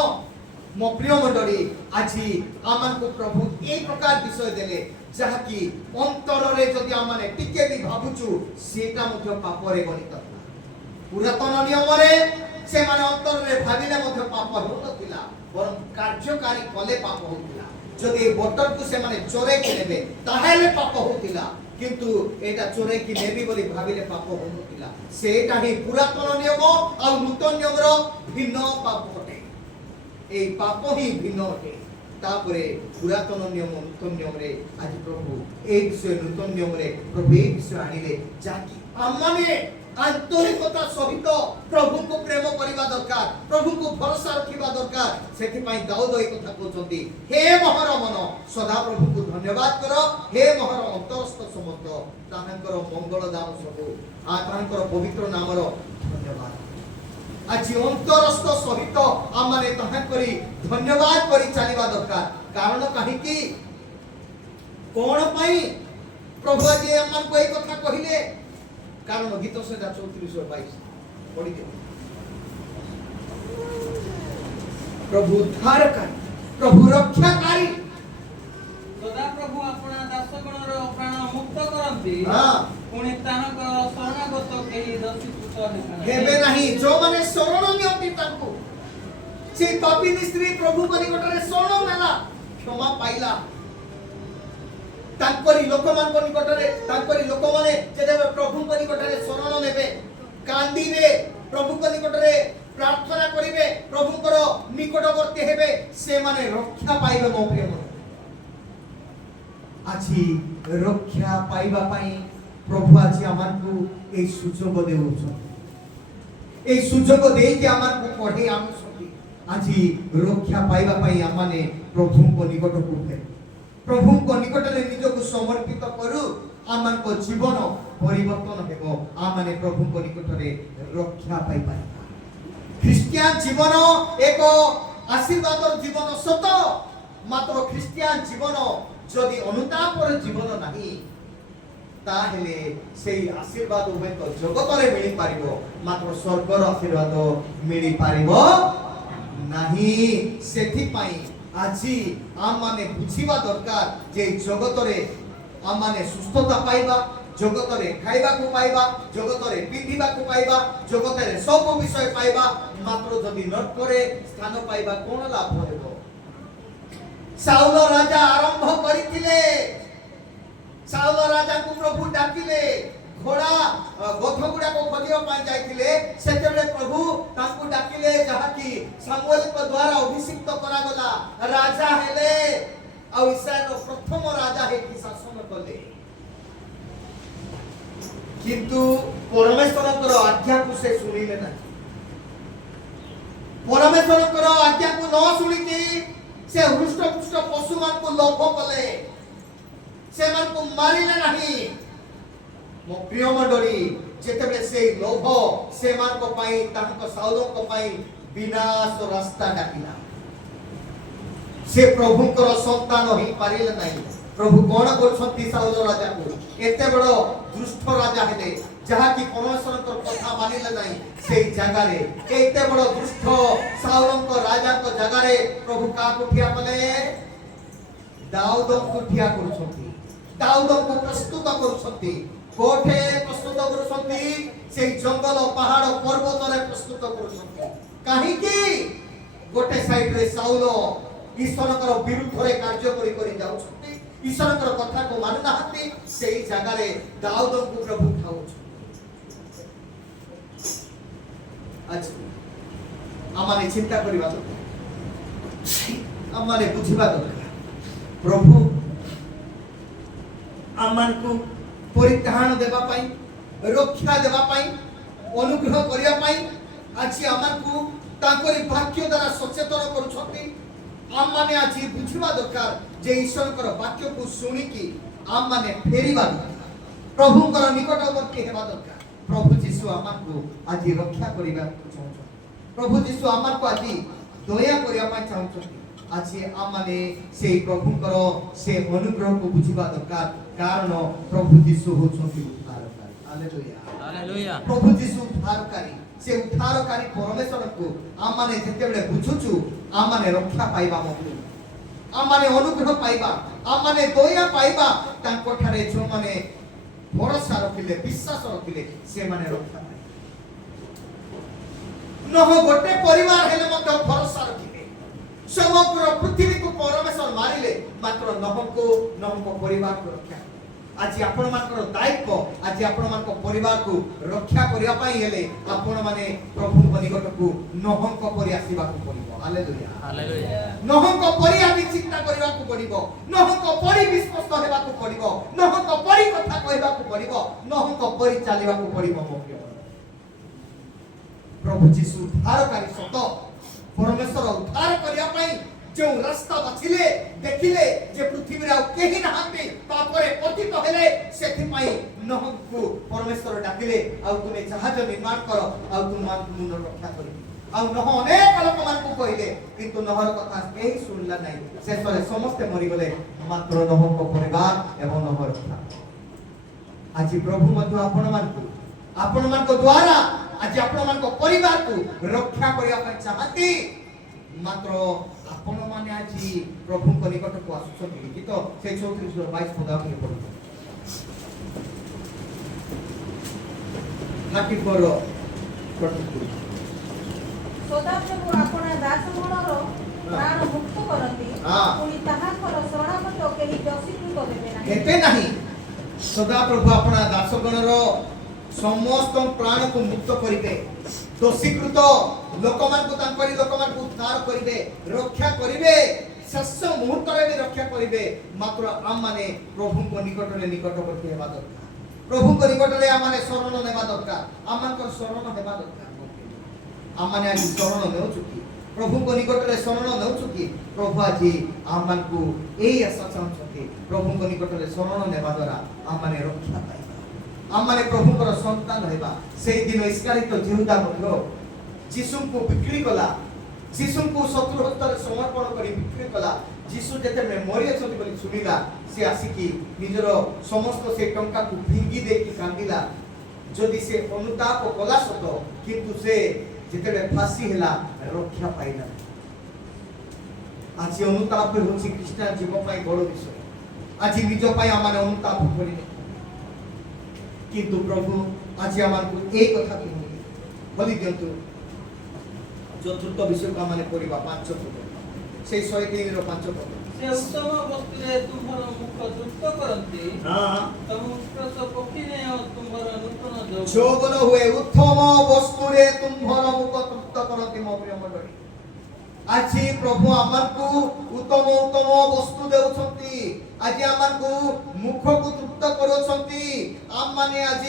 मो प्रिय मंडली, आज आमान को प्रभु एक प्रकार विषय देले जहा कि अंतर रे जदि आमाने टिके भी भाबुचु सेटा मध्य पाप रे गणित। पुरातन नियम रे से माने अंतर रे भाबिले मध्य पाप हो नथिला, बरं कार्यकारी कले पाप होतिला। जदि बटर को से माने चोरे के नेबे ताहेले पाप होतिला, किंतु एटा चोरे की नेबी बोली भाबिले पाप हो नथिला। सेटा ही पुरातन नियम आ नूतन नियम रो भिन्न पाप होते। ए पाप ही भिन्न होते। तापरे पुरातन नियम नूतन नियम रे आज प्रभु एक विषय नूतन नियम रे प्रभु एक विषय आनिले जाकी आमाने आंतरिकता सहित प्रभु को प्रेम करिबा दरकार, प्रभु को भरोसा रखिबा दरकार। सेति पई दाऊद एक कथा कहउचंती, हे मोहर मन सदा प्रभु को धन्यवाद करो, हे मोहर अंतरस्थ समस्त ताहांकर मंगल दान सब आ ताहांकर पवित्र नाम रो धन्यवाद। आज अंतरस्थ सहित आमाने ताहांकरी धन्यवाद करी चलिबा दरकार। कारण काहे कि कोन पई प्रभु आज आमान को एक कथा कहिले, कारण गीत से 34:22 पढ़ी दे। प्रभु उद्धारकारी, प्रभु रक्षाकारी, सदा प्रभु अपना दासगण रो प्राण मुक्त करंती, हां पुणी ताहांकर शरणागत केही दर्शित हेबे नाही। जो माने शरण नियंती तांको से पापी स्त्री प्रभु को निकटरे शरण नेला, क्षमा पाइला। तांकरी लोकमान को निकटरे, तांकरी लोक माने जेदे प्रभु को निकटरे शरण नेबे, कांदीबे, प्रभु को निकटरे प्रार्थना करिवे, प्रभु को निकटवर्ती हेबे, से माने रक्षा पाइबे। मो प्रिय मन, आछि रक्षा पाइबा पई प्रभु आज आमान को ए सुजोग देउछन। ए सुजोग देई के आमान को पढे आनुसती। आज रक्षा पाइबा पई आमाने प्रभु को निकट को फे, प्रभु को निकट रे निज को समर्पित करू, आमान को जीवन परिवर्तन हेबो। आमाने प्रभु को निकट रे रक्षा पाइ पाइ। ख्रिस्टियन जीवन एक आशीर्वाद जीवन सत, मात्र ख्रिस्टियन जीवन जदि अनुतापर जीवन नाही ताहेले सेही आशीर्वाद में तो जगत रे मिली पारिबो, मात्र स्वर्गर आशीर्वाद मिली पारिबो नाही। सेथि पई आजी आम माने बुझिबा दरकार जे जगत रे आम माने सुस्थता पाइबा, जगत रे खाइबा को पाइबा, जगत रे पिंधिबा को पाइबा, जगत रे सब विषय पाइबा, मात्र जदि नरक रे स्थान पाइबा कोन लाभ हेबो। साउल राजा आरंभ करिथिले, साउल राजा को प्रभु डाकिले, घोड़ा गथ गुडा को खोजियो पाई जाइथिले, सेतेबेले प्रभु तांको डाकिले जहा कि सामुएल को द्वारा अभिषिक्त करा गला, राजा हेले आ इस्राएल रो प्रथम राजा हे कि शासन कले। किंतु परमेश्वर को आज्ञा को से सुनिले ना, परमेश्वर को आज्ञा को न सुनिकी से हृष्टपुष्ट पशु मान को लोभ कले, से मान को मारिले नहीं। मो प्रिय मंडली, जेतेबेले से लोभ से मान को पाई तांको साउल को पाई विनाश रास्ता डाकिला, से प्रभु को संतान होई पारिले नहीं। प्रभु कोन करछंती साउल राजा को, एते बड़ो दुष्ट राजा हेले जहा कि परमेश्वर को कथा मानिले नहीं। से जगह रे एते बड़ो दुष्ट साउल को राजा को जगह रे प्रभु का को ठिया कले, दाऊद को ठिया करछंती, दाऊद को प्रस्तुत करछंती। कोठे प्रस्तुत करछंती, से जंगल पहाड़ पर्वत रे प्रस्तुत करछंती। काहे कि गोटे साइड रे साउल ईश्वर को विरुद्ध रे कार्य करी जाउछंती, ईश्वर को कथा को मानु नाहंती। सेही जगह रे दाऊद को प्रभु खाउछ। आज आमाने चिंता करिबा दरकार आमाने बुझिबा दरकार प्रभु आमान को परित्राण देबा पाई रक्षा देबा पाई अनुग्रह करिया पाई आज आमान को तांकरी वाक्य द्वारा सचेतन करूछथि आम माने आज बुझिबा दरकार जे ईश्वरकर वाक्य को सुनी की आम माने फेरिबा दरकार प्रभुकर निकटवर्ती हेबा दरकार प्रभु यीशु आमान को आज रक्षा करिबा चाहछथि प्रभु यीशु आमान को आज दया करिया पाई चाहछथि आज आम माने से प्रभुकर से अनुग्रह को बुझिबा दरकार कारण प्रभु यीशु होछथि उद्धारकारी हालेलुया हालेलुया प्रभु यीशु उद्धारकारी से उद्धारकारी परमेश्वर को आम माने जेतेबेले बुझुछु आम माने रक्षा पाइबा मते आम माने अनुग्रह पाइबा आम माने दया पाइबा तांको ठारे जो माने भरोसा रखिले विश्वास रखिले से माने रक्षा पाइबा नहो गोटे परिवार हेले मते भरोसा रखिले समग्र पृथ्वी को परमेश्वर मारिले मात्र नहको परिवार को रक्षा आज आपण मानकर दायित्व आज आपण मानकर परिवार को रक्षा करिया पाई हेले आपण माने प्रभु निकट को नहंक परि आसीबा को पड़िबो हालेलुया हालेलुया नहंक परि आदि चिंता करिबा को पड़िबो नहंक परि विश्वास हेबा को पड़िबो नहंक परि कथा कहबा को पड़िबो नहंक परि चलिबा को पड़िबो मोके प्रभु यीशु उद्धारकारी सत परमेश्वर उद्धार करिया पाई जो रास्ता बाछिले देखिले जे पृथ्वी रे केही नहांती तापरे पतित हेले सेथि पई नहंकु परमेश्वर डाकिले आ तुमे जहाज निर्माण करो आ तुम मान मुन रक्षा करी आ नह अनेक लोक मान को कहिले किंतु नहर कथा केही सुनला नै शेषरे समस्त मरि गले मात्र नहंक परिवार एवं नह रक्षा आज प्रभु मध्य आपण मान को द्वारा आज आपण मान को परिवार को रक्षा करिया पई चाहती मात्र आपण माने आज प्रभु को निकट को आसुछथि कि तो से 34 और 22 पद आगे पढो लाकी पर प्रतिकूल सदा प्रभु आपण दासगणर प्राण मुक्त करंती पुनी ताहाकर शरणागत केहि दशीकृत देबे नाही हेते नाही सदा प्रभु आपण दासगणर समस्त प्राण को मुक्त करिबे दोषीकृत लोकमान को तांकरी लोकमान को उद्धार करिवे रक्षा करिवे शेष मुहूर्त रे भी रक्षा करिवे मात्र आम माने प्रभु को निकट रे निकटवर्ती हेबा दरकार प्रभु को निकट रे आम माने शरण नेबा दरकार आम मानकर शरण हेबा दरकार आम माने आज शरण नेउ चुकी प्रभु को निकट रे शरण नेउ चुकी प्रभु आज आम मान को एई आशा चाहछथि प्रभु को निकट रे शरण नेबा द्वारा आम माने रक्षा पाइबा आम माने प्रभु को संतान हेबा सेई दिन इस्करियोत यहूदा मध्य यीशु को बिक्री कला यीशु को शत्रु हस्तर समर्पण करी बिक्री कला यीशु जेते में मरि अछथि बोली सुनिला से आसिकी निजर समस्त से टंका को भिंगी दे की कांदिला जदि से अनुताप कला सत किंतु से जेते फांसी हेला रक्षा पाइला आज अनुताप होछि ख्रीष्टान जीवन पाई बड़ विषय आज निज पाई आमाने अनुताप करिने किंतु प्रभु आज आमान को एक कथा कहले बोली दियंतु चतुर्थ विषय का माने पढिबा 5 पद से 103 रो 5 पद से उत्तम वस्तुरे तुम्हर मुख तृप्त करंती हां तम उत्कृष्ट पक्षीने तुम्हर नूतन जोबन हुए उत्तम वस्तुरे तुम्हर मुख तृप्त करंती मो प्रिय मंडळी आज प्रभु आमान को उत्तम उत्तम वस्तु देउछंती आज आमान को मुख को तृप्त करोछंती आम माने आज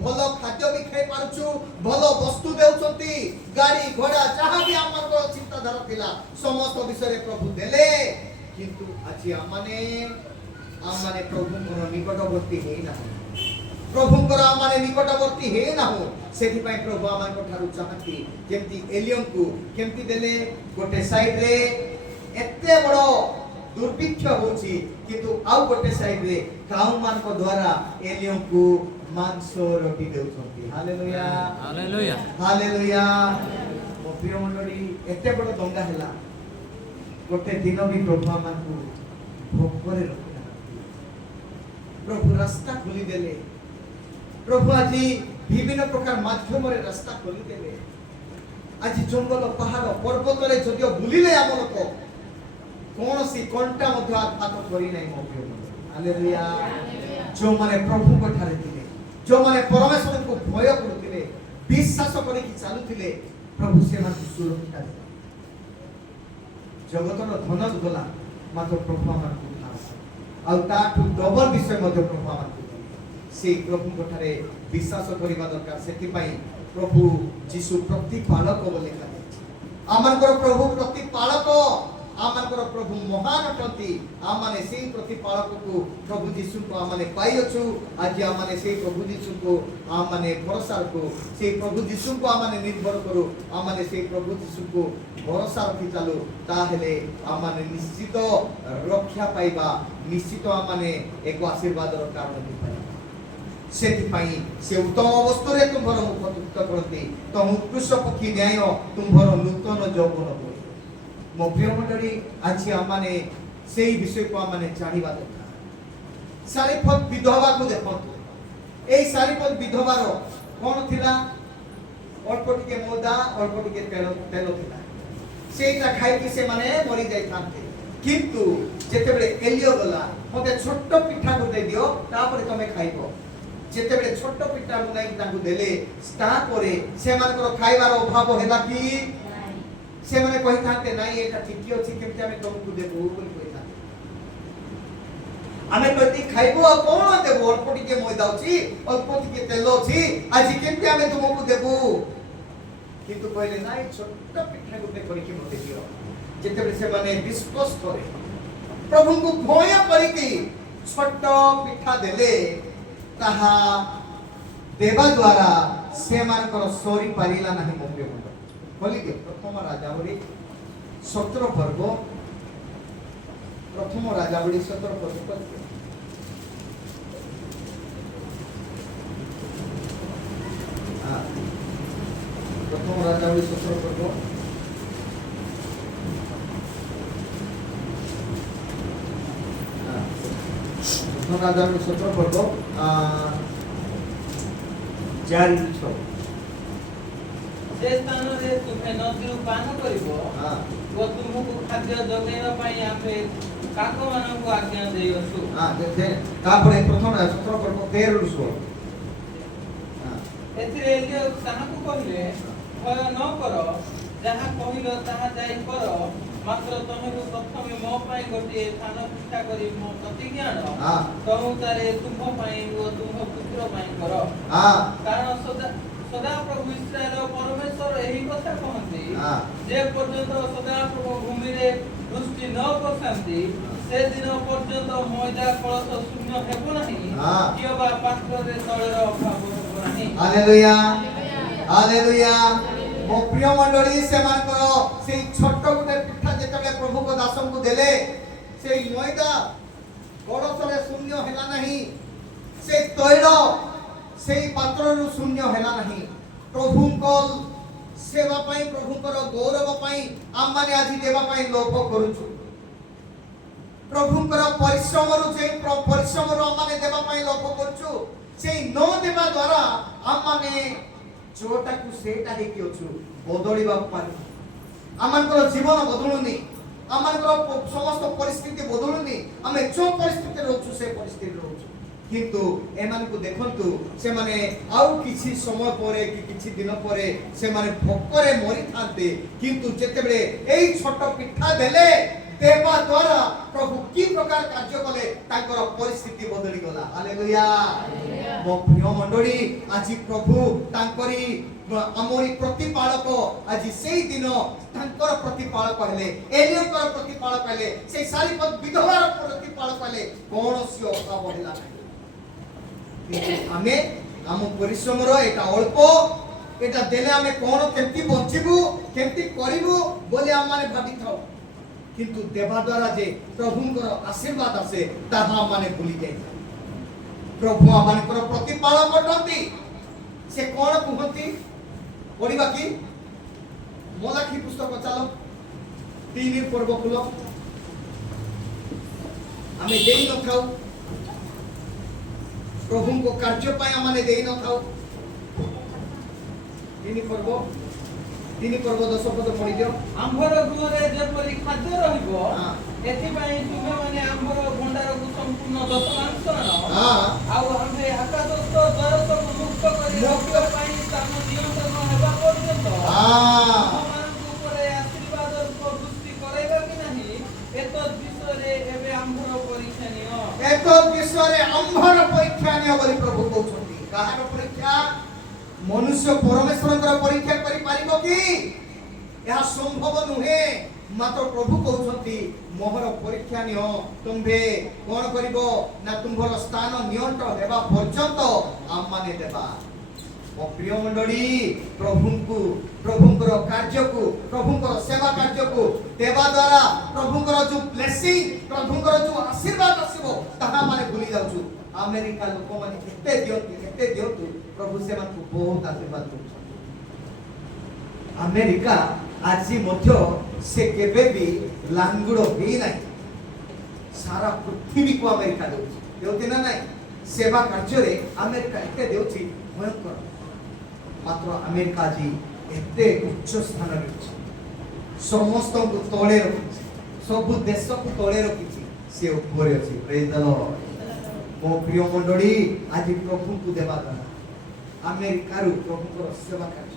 भलो खाद्य भी खाइ पारुछु भलो वस्तु देउछंती गाड़ी घोड़ा जहां भी आमान को चिंता धारा थिला समस्त विषय रे प्रभु देले किंतु आज आमाने प्रभु को निकटवर्ती हेना प्रभु को आमाने निकटवर्ती हेना हो सेथि पई प्रभु आमान को ठारू चाहती जेमती एलियन को केमती देले गोटे साइड रे एते बड़ो दुर्भिक्ष होची किंतु आउ गोटे साइड रे काउ मान को द्वारा एलियन को मांस रोटी देउछंती हालेलुया हालेलुया हालेलुया ओ प्रिय मंडली एते बड़ो दंगा हैला गोटे दिन भी प्रभु आमान को भोकरे रखला प्रभु रास्ता खोली देले प्रभु आज विभिन्न प्रकार माध्यम रे रास्ता खोली देले आज जंगल पहाड़ पर्वत रे जदियो बुलिले आम लोक कौन सी कंटा मध्य आघात करी नै मो प्रिय हालेलुया जो माने प्रभु को ठारे थिले जो माने परमेश्वर को भय करथिले विश्वास करी कि चालुथिले प्रभु से सुरक्षा दे जगतर धन गला मात्र प्रभु आमको आठू डबल विषय प्रभु आमको से प्रभु ठारे विश्वास करने दरकार से प्रभु जीशु प्रतिपालक बोले आमर प्रभु प्रतिपालक आमर प्रभु महान अटंती आमने से प्रतिपालक को प्रभु जीशु को आमने पाई अछु आज आमने से प्रभु जीशु को आमने भरोसा को से प्रभु जीशु को आमने निर्भर करू आमने से प्रभु जीशु को भरोसा रखी चालू ताहेले आमने निश्चित रक्षा पाइबा निश्चित आमने एक आशीर्वाद कारण पाइबा सेतिपाई से उत्तम अवस्था तुम्हार मुखतुक्त करती तुम उत्कृष्ट पक्षी न्याय तुम्हार नूतन यौवन हो मो प्रिय मंडली आज आमने से विषय को आमने जानिबा दरकार सारीफत विधवा को देखंतु ए सारीफत विधवार कोन थिला अल्प टिके मोदा अल्प टिके तेल थिला सेटा खाइ कि से माने मरि जाई थांते किंतु जेतेबेले एलियो गला मते छोट पिठा को दे दियो तापरे तमे खाइबो जेतेबेले छोट पिठा मुनाई ताकू देले स्टा करे से मानकर खाइबार अभाव हेला कि से माने कहि थाते नाही एटा ठीक अछि केमते हमें तुमको देबो बोली कहि थाते हमें प्रति खाइबो कोन देबो अल्प टिके मैदा अछि अल्प टिके तेल अछि आज केमते हमें तुमको देबो किंतु कहले नाही छोट पिठा गुटे करिके मते दियो जेतेबेले से माने विश्वास करे प्रभु को भय करिके छोट पिठा देले ताहा देवा द्वारा से मानकर सरी पारिला नाही मप्रिय बंधु बोली के प्रथम राजावली 17 पर्व प्रथम राजावली 17 पर्व प्रथम राजावली 17 पर्व प्रथम राजावली 17 पर्व 4-6 से स्थान रे तुमे नदीरु पान करिवो वो तुमको खाद्य जगेवा पई आपे काको मानको आज्ञा देयछु देखते तापरे प्रथम 17 पर्व 13-16 एथिरे एलियो ताहाकु कहिले भय न करो जहा कहिलो ताहा जाई करो मात्र तमे प्रथमे मो पई गोटे थान पिठा करी मो प्रतिज्ञा तमु तारे तुम पई ओ तुम पुत्र पई करो कारण सदा प्रभु इस्राएल परमेश्वर एही कथा कहंती जे पर्यंत सदा प्रभु भूमि रे दृष्टि न पसांती से दिन पर्यंत मैदा कलश शून्य हेबो नाही किबा पात्र रे तळेर अभाव हेबो नाही हालेलुया हालेलुया मो प्रिय मंडली से मानकर से छोट गुटे पिठा जेतबे प्रभु को दासम को देले से मैदा कलश रे शून्य हेला नाही से तैल से पात्र रु शून्य हेला नाही प्रभु को सेवा पाई प्रभु को गौरव पाई आम माने आज देवा पाई लोभ करूछु प्रभु को परिश्रम रु जे परिश्रम रु आम माने देवा पाई लोभ करूछु से न देवा द्वारा आम माने जोटा को सेटा हे कि अछु बदलिबा पारि आमनकर जीवन बदलुनी आमनकर समस्त परिस्थिति बदलुनी आमे जो परिस्थिति रहछु से परिस्थिति रहछु किंतु एमान को देखंतु से माने आउ किछि समय परे कि किछि दिन परे से माने भोकरे मरि थांते किंतु जेतेबेले एई छोट पिठा देले देवा द्वारा प्रभु की प्रकार कार्य कले ताकर परिस्थिति बदली गला हालेलुया मो प्रिय मंडली आज प्रभु तांकरी अमोरी प्रतिपालक आज सेई दिन तांकर प्रतिपालक हेले एलियकर प्रतिपालक हेले से सारीपत विधवार प्रतिपालक हेले कोनोसी अभाव होला नहीं आमे आम परिश्रम रो एटा अल्प एटा देले आमे कोन केमती बंचिबु केमती करिबु बोले हम माने भाबी थाओ किंतु देवा द्वारा जे प्रभुंकर आशीर्वाद आसे ताहा माने भूली जाय प्रभु आमानकर प्रतिपालक अटंती से कोन कहंती पढिबा की मलाखी पुस्तक चालो 3 पर्व खुलो आमे देई न खाऊ प्रभु को कार्य पाए माने देई न खाऊ 3 पर्व 10 पद पढि दियो आंभर गुरे जे परि खाद्य रहिबो एथि पई तुमे माने आंभर भंडार को संपूर्ण दशमांश आउ हमरे आकाशस्थ द्वार सब मुक्त करी रखियो पई ताम नियंत्रण हेबा पर्यंत परीक्षा बोली प्रभु कहउछंती काहार परीक्षा मनुष्य परमेश्वरଙ୍କର परीक्षा करि पारिबो कि यह संभव नुहे मात्र प्रभु कहउछंती मोहर परीक्षा नियो तुम्भे कोन करिवो ना तुम्भर स्थान नियंत हेबा पर्यंत आम माने देबा ओ प्रिय मंडली प्रभुंकर कार्य को प्रभुंकर सेवा कार्य को देवा द्वारा प्रभुंकर जो ब्लेसिंग प्रभुंकर जो आशीर्वाद आसीबो ताहा माने भूली जाउछु अमेरिका लोक माने केते दियंतु प्रभु से मान को बहुत आशीर्वाद दउछु अमेरिका आजी मध्य से केबे भी लांगुड़ो ही नहीं सारा पृथ्वी को अमेरिका देउछि ना नहीं सेवा कार्य रे अमेरिका एते देउछि भयंकर मात्र अमेरिका जी एते उच्च स्थान रखिछि समस्त को तळे रखिछि सब देश को तळे रखिछि से ऊपर अछि प्रेज द लॉर्ड मो प्रिय मंडली आज प्रभु को देवा द्वारा अमेरिका रु प्रभु को सेवा कार्य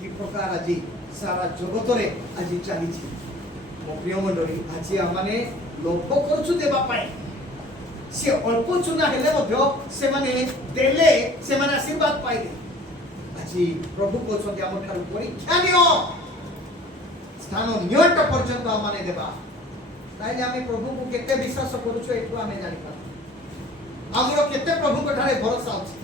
की प्रकार आज सारा जगत रे आज चलीछि मो प्रिय मंडली आज आमाने लोभ करछु देवा पाए से अल्प चुना हेले मध्य से माने देले से माने आशीर्वाद पाइले আজি प्रभु कहते आम ठार परीक्षा नियो स्थान नियंट पर्यंत आमे देबा ताइले आमे प्रभु को केते विश्वास करूछु एठु आमे जानि पा हमरो केते प्रभु को ठारे भरोसा अछि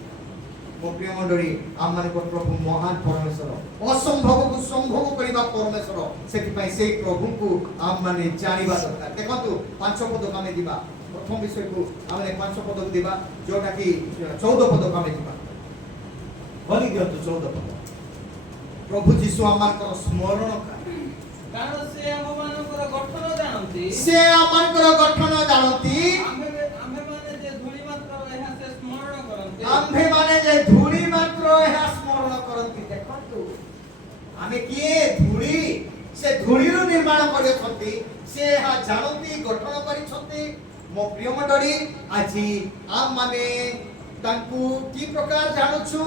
मो प्रिय मंडली आम माने को प्रभु महान परमेश्वर असंभव को संभव करिबा परमेश्वर सेति पई सेई प्रभु को आम माने जानिबा दरकार देखंतु पांच पद कामे दिबा प्रथम विषय को आमे पांच पद को दिबा जोटा कि 14 पद कामे दिबा बोली दियंतु 14 पद प्रभु जीशु आमार स्मरण कारण से हममानकर गठन जानती से आमार गठन जानती आम्भे माने जे धूली मात्र एहा से स्मरण करंती आम्भे माने जे धूली मात्र एहा स्मरण करंती देखंतु आमे किए धूली से धूली रो निर्माण करछंती से एहा जानती गठन करिछंती मो प्रिय मंडली आजी आम माने तांकु की प्रकार जानछु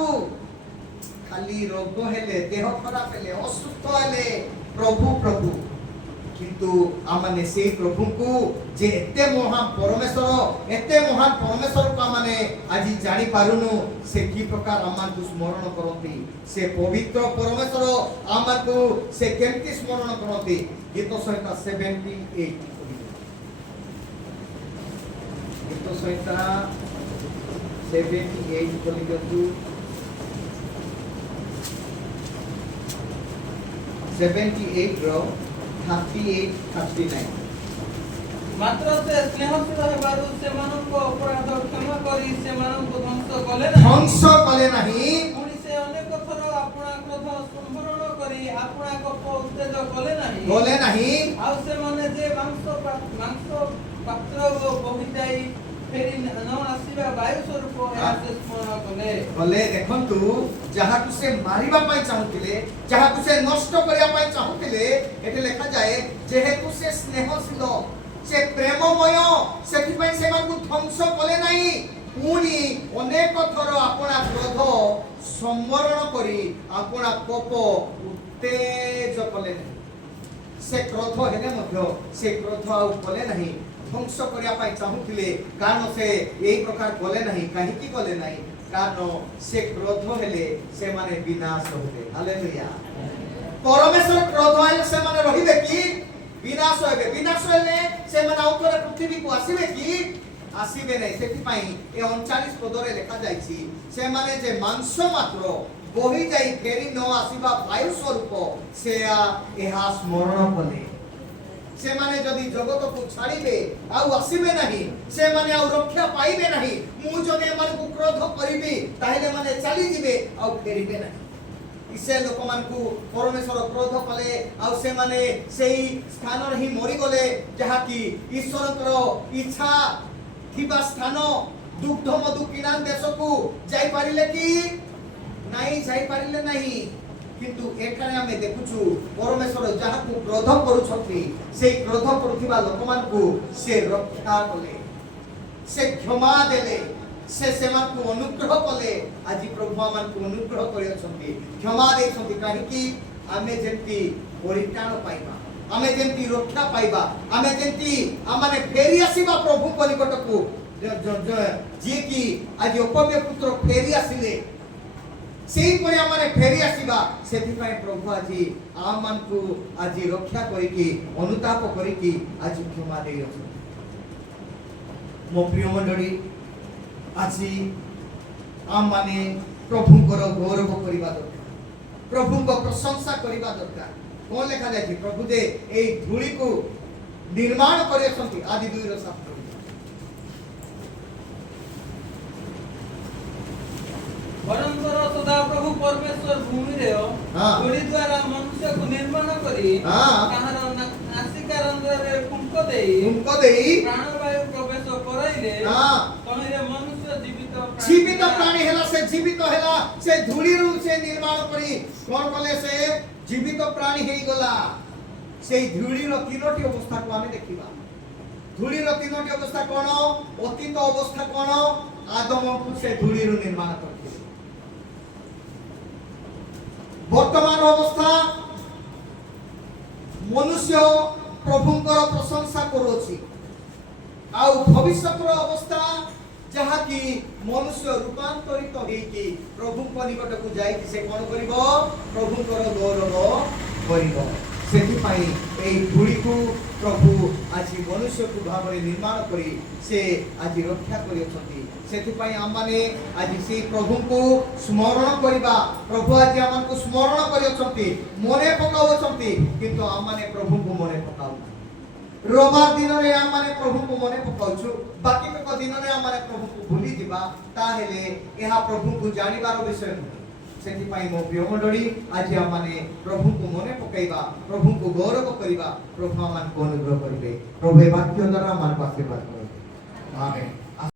खाली रोग हेले देह खराब हेले असुस्थ हेले प्रभु प्रभु किंतु आमाने से प्रभु को जे एते महान परमेश्वर को आमाने आज जानि पारुनु से की प्रकार आमान को स्मरण करंती से पवित्र परमेश्वर आमान को से केमती स्मरण करंती गीत संहिता 78 गीत संहिता 78 बोली दियंतु 78 रो 38 39 मात्र से स्नेहशील हेबारु सेमानको अपराध क्षमा करी सेमानको ध्वंस कले नहीं पुनी से अनेक थर आपणा क्रोध संभरण करी आपणा कोप उत्तेज कले नहीं आ से माने जे मांस पात्र बहि जाई फेरी न आसीबा वायु स्वरूप एसे स्मरण कले देखंतु जहा को से मारिबा पई चाहुतिले जहा को से नष्ट करिया पई चाहुतिले एते लिखा जाए जेहेतु से स्नेहशील से प्रेममय सेति पई से मानकु ध्वंस कले नाही पुनी अनेक थर आपणा क्रोध संवरण करी आपणा कोप उत्तेज कले नाही से क्रोध हेले मध्य से क्रोध आउ कले नाही ध्वंस करिया पाई चाहुतिले कारण से एई प्रकार कले नाही काहे की कले नाही कारण से क्रोध हेले से माने विनाश होते हालेलुया परमेश्वर क्रोध हेले से माने रहिबे की विनाश हेले से माने औतरे पृथ्वी को आसीबे की आसीबे नै सेति पई ए 39 पदरे लिखा जाईछि से माने जे मांस मात्र बहि जाई फेरी न आसीबा वायु स्वरूप से एहा स्मरण कले से माने जदि जगत को छाड़ीबे आउ आसीबे नहीं से माने आउ रक्षा पाइबे नहीं मु जने मन को क्रोध करिबे ताहेले माने चली जिबे आउ फेरिबे नहीं इसे लोक मान को परमेश्वर क्रोध कले आउ से माने सेही स्थान रे ही मरि गले जहा कि ईश्वरकर इच्छा थिबा स्थान दुग्ध मधु किनान देश को जाई पारिले कि नहीं जाई पारिले नहीं किंतु एठाने आमे देखुछु परमेश्वर जहा को क्रोध करूछथि से क्रोध करूथिबा लोकमान को से रक्षा कले से क्षमा देले से सेमान को अनुग्रह कले आज प्रभु आमान को अनुग्रह करियछथि क्षमा देछथि काहे कि आमे जेंति परित्राण पाइबा आमे जेंति रक्षा पाइबा आमे जेंति आमाने फेरी आसीबा प्रभु को निकट को जे कि आज उपव्य पुत्र फेरी आसिले सेही परि आमाने फेरी आसीबा सेथि पय प्रभु आज आम मान को आज रक्षा करी कि अनुताप करी कि आज क्षमा देई अछि। मो प्रिय मंडली आज आम माने प्रभुଙ୍କର गौरव करिबा दरकार, प्रभुଙ୍କ प्रशंसा करिबा दरकार। कोन लेखा जाय प्रभु जे एई धूली को निर्माण करेछंती आदि 2 रो 7। परंतर सदा प्रभु परमेश्वर भूमि रे धूली द्वारा मनुष्य को निर्माण करी ताहार नासिका रंध्र रे फुंक देई प्राणवायु प्रवेश कराइले तहिरे मनुष्य जीवित प्राणी हेला से जीवित हेला से धूली रु से निर्माण करी कोन कले से जीवित प्राणी हेई गला। से धूली रो तीनोटी अवस्था को हमें देखिबा। धूली रो तीनोटी अवस्था कोन? अतीत अवस्था कोन? आदम को से धूली रु निर्माण करथिले। वर्तमान अवस्था मनुष्य प्रभुଙ୍କର प्रशंसा करोछि आउ भविष्यत अवस्था जहा कि मनुष्य रूपांतरित होइकि प्रभु निकट को जाई से कोन करिवो? प्रभुଙ୍କର गौरव करिवो। सेति पई एई धूली को प्रभु आज मनुष्य को भाबरे निर्माण करी से आज रक्षा करि अछंती। सेति पई हम माने आज से प्रभु को स्मरण करिबा। प्रभु आज हमन को स्मरण करि अछंती, मने पकाउ अछंती, किंतु हम माने प्रभु को मने पकाउ। रविवार दिन रे हम माने प्रभु को मने पकाउछु, बाकी तक दिन रे हम माने प्रभु को भूली दिबा ताहेले एहा प्रभु को जानिबार विषय नुहे। सेति पई मो प्रिय मंडली आज हम माने प्रभु को मने पकाइबा, प्रभु को गौरव करिबा, प्रभु हमन को अनुग्रह करिबे। प्रभु वाक्य द्वारा हमन को आशीर्वाद करिबे। आमेन।